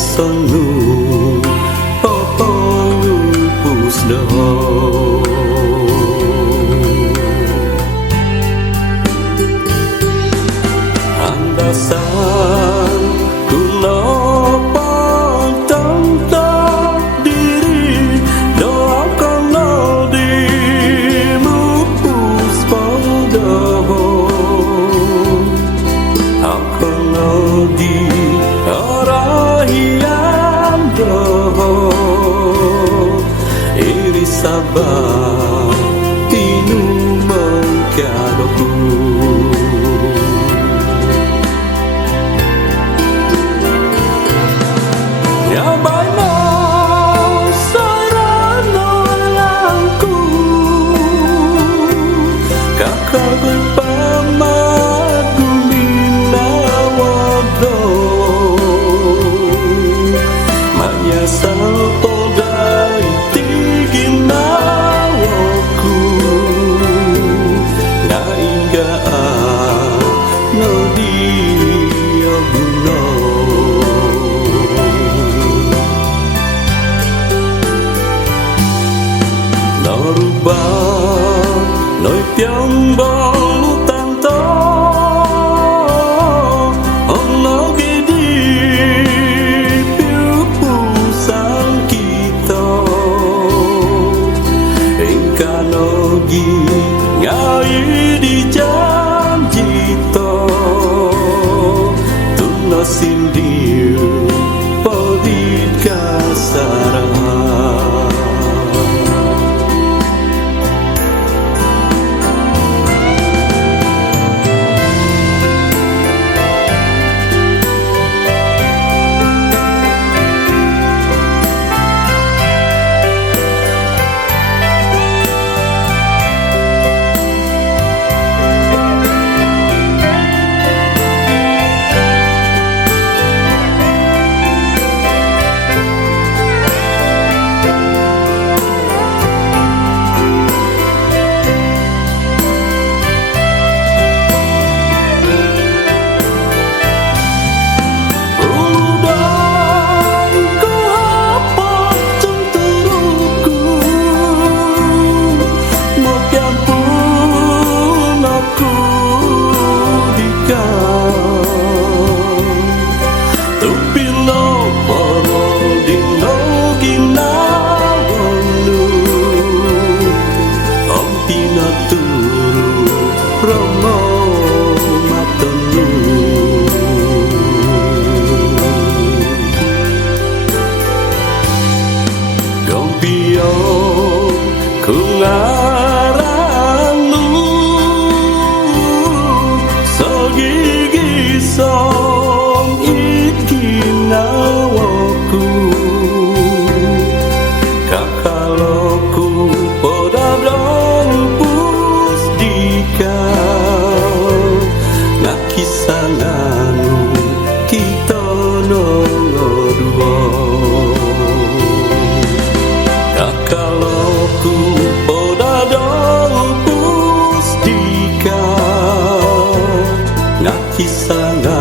sonu opo pusno andasan kulo pontonto diri doa kono di mupus podo akono di orahian doho iri sabar tinu mengkadoku Yabaino sarano langku kakak berpamadu minawodo maya salto dari tiginawoku na inga no dia buno rubah noi piang bolu tanto ono gedi piu pusang kita engkanogi ngai di janji to tuno sindir podit kasarah ku ngarangmu so gigi song iki nawoku kakaloku poda dong pus dikau nakisananu kita nongodua kakaloku poda dong pus dikau nakisananu